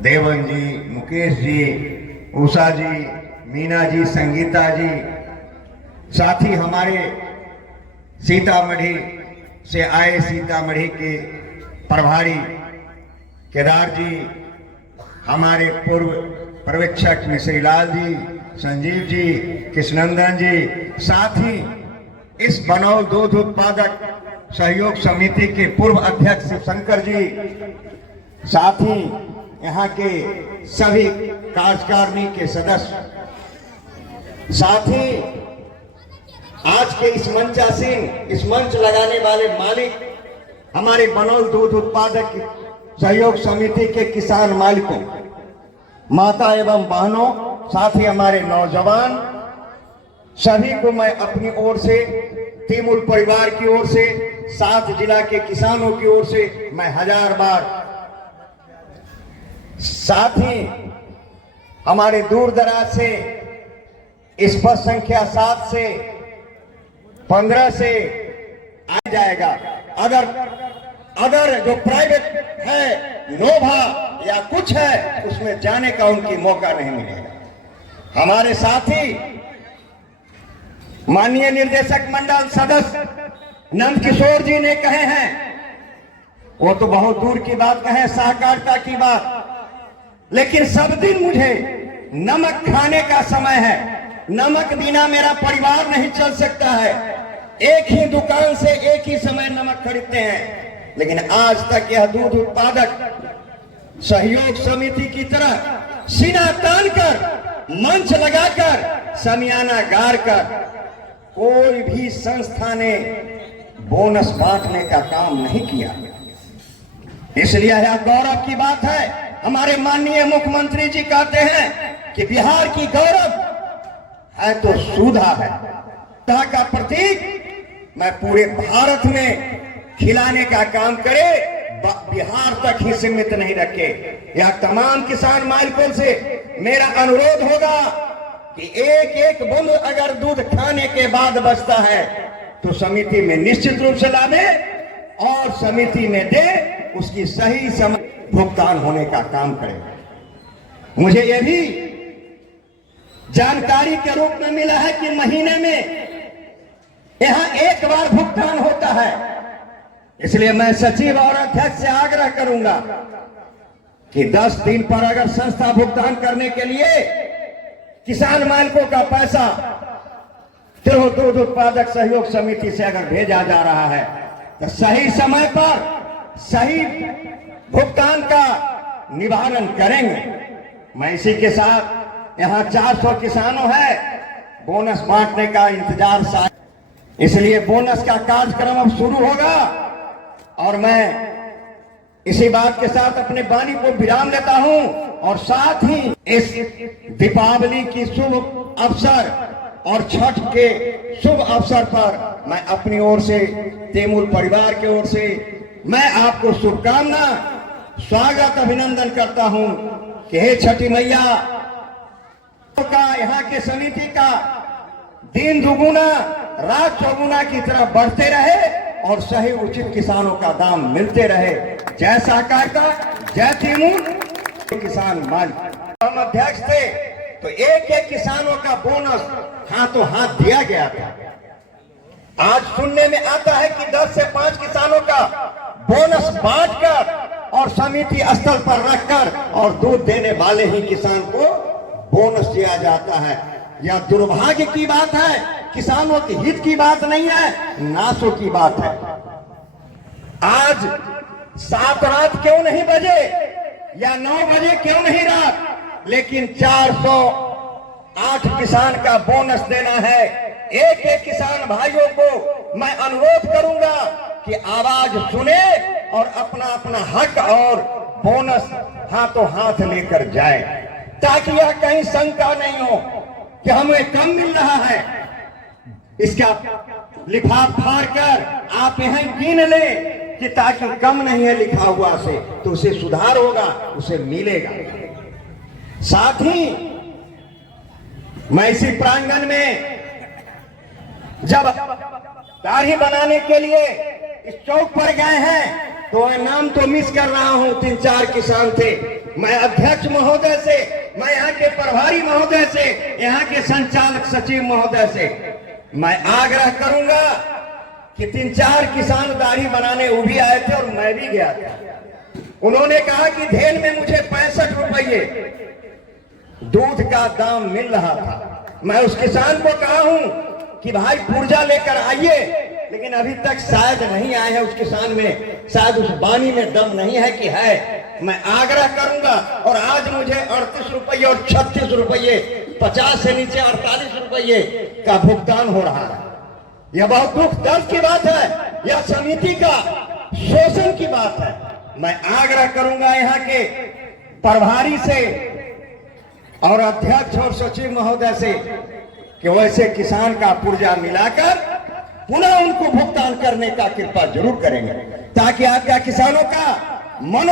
देवन जी, मुकेश जी, उषा जी, मीना जी, संगीता जी, साथ ही हमारे सीतामढ़ी से आए सीतामढ़ी के प्रभारी केदार जी, हमारे पूर्व पर्यवेक्षक मिश्री लाल जी, संजीव जी, कृष्णनंदन जी, साथ ही इस बनौल दूध उत्पादक सहयोग समिति के पूर्व अध्यक्ष शिवशंकर जी, साथ ही यहाँ के सभी कार्यकारिणी के सदस्य, साथ ही आज के इस मंचासीन, इस मंच लगाने वाले मालिक, हमारे बनौल दूध उत्पादक सहयोग समिति के किसान मालिकों, माता एवं बहनों, साथ ही हमारे नौजवान, सभी को मैं अपनी ओर से, तैमूर परिवार की ओर से, 7 जिला के किसानों की ओर से मैं 1000 बार, साथ ही हमारे दूर दराज से इस बस संख्या 7 से 15 से आ जाएगा। अगर जो प्राइवेट है, नोभा या कुछ है, उसमें जाने का उनकी मौका नहीं मिलेगा। हमारे साथी माननीय निर्देशक मंडल सदस्य नंद किशोर जी ने कहे हैं, वो तो बहुत दूर की बात कहे, सहकारिता की बात, लेकिन सब दिन मुझे नमक खाने का समय है। नमक बिना मेरा परिवार नहीं चल सकता है। एक ही दुकान से एक ही समय नमक खरीदते हैं, लेकिन आज तक यह दूध उत्पादक सहयोग समिति की तरह सीना तान कर, मंच लगाकर, समियाना गाड़ कर कोई भी संस्था ने बोनस बांटने का काम नहीं किया। इसलिए यह गौरव की बात है। हमारे माननीय मुख्यमंत्री जी कहते हैं कि बिहार की गौरव है तो सुधा है, सुधा का प्रतीक मैं पूरे भारत में खिलाने का काम करे, बिहार तक ही सीमित नहीं रखे। यह तमाम किसान मालिकों से मेरा अनुरोध होगा कि एक एक बूंद अगर दूध खाने के बाद बचता है तो समिति में निश्चित रूप से लावे और समिति में दे, उसकी सही समय भुगतान होने का काम करें। मुझे यह भी जानकारी के रूप में मिला है कि महीने में यहां एक बार भुगतान होता है। इसलिए मैं सचिव और अध्यक्ष से आग्रह करूंगा कि 10 दिन पर अगर संस्था भुगतान करने के लिए किसान मालिकों का पैसा तिरहुत दूध उत्पादक सहयोग समिति से अगर भेजा जा रहा है तो सही समय पर सही भुगतान का निवारण करेंगे। मैं इसी के साथ यहाँ 400 किसानों है, बोनस बांटने का इंतजार, इसलिए बोनस का कार्यक्रम अब शुरू होगा और मैं इसी बात के साथ अपने वाणी को विराम लेता हूं और साथ ही इस दीपावली की शुभ अवसर और छठ के शुभ अवसर पर मैं अपनी ओर से, तैमूर परिवार की ओर से मैं आपको शुभकामना, स्वागत, अभिनंदन करता हूं कि हे छठी मैया का, यहाँ के समिति का दिन दुगुना रात चौगुना की तरह बढ़ते रहे और सही उचित किसानों का दाम मिलते रहे। जय सहकारिता, जय तैमूर किसान मालिक। हम अध्यक्ष थे तो एक एक किसानों का बोनस हाथों हाथ दिया गया था। आज सुनने में आता है कि 10 से 5 किसानों का बोनस बांटकर और समिति स्थल पर रखकर और दूध देने वाले ही किसान को बोनस दिया जाता है। यह दुर्भाग्य की बात है, किसानों के हित की बात नहीं है, नाशों की बात है। आज 7 रात क्यों नहीं बजे या 9 बजे क्यों नहीं रात, लेकिन 408 किसान का बोनस देना है। एक एक किसान भाइयों को मैं अनुरोध करूंगा कि आवाज सुने और अपना अपना हक और बोनस हाथों हाथ लेकर जाए, ताकि यह कहीं शंका नहीं हो कि हमें कम मिल रहा है। इसका लिफाफ फाड़ कर आप यहां गिन ले कि ताकि कम नहीं है लिखा हुआ से, तो उसे सुधार होगा, उसे मिलेगा। साथ ही मैं इसी प्रांगण में जब दाढ़ी बनाने के लिए इस चौक पर गए हैं तो नाम तो मिस कर रहा हूं, 3-4 किसान थे। मैं अध्यक्ष महोदय से, मैं यहाँ के प्रभारी महोदय से, यहाँ के संचालक सचिव महोदय से मैं आग्रह करूंगा कि 3-4 किसान दाढ़ी बनाने वो भी आए थे और मैं भी गया था। उन्होंने कहा कि धेन में मुझे 65 रुपये दूध का दाम मिल रहा था। मैं उस किसान को कहा हूं कि भाई पुर्जा लेकर आइए, लेकिन अभी तक शायद नहीं आए हैं। उस किसान में शायद उस बानी में दम नहीं है कि है। मैं आग्रह करूंगा और आज मुझे 38 रुपये और 36 रुपये, 50 से नीचे 48 रुपये का भुगतान हो रहा है। यह बहुत दुख दर्द की बात है, यह समिति का शोषण की बात है। मैं आग्रह करूंगा यहाँ के प्रभारी से और अध्यक्ष और सचिव महोदय से कि वैसे किसान का पुर्जा मिलाकर पुनः उनको भुगतान करने का कृपा जरूर करेंगे, ताकि आपका किसानों का मनो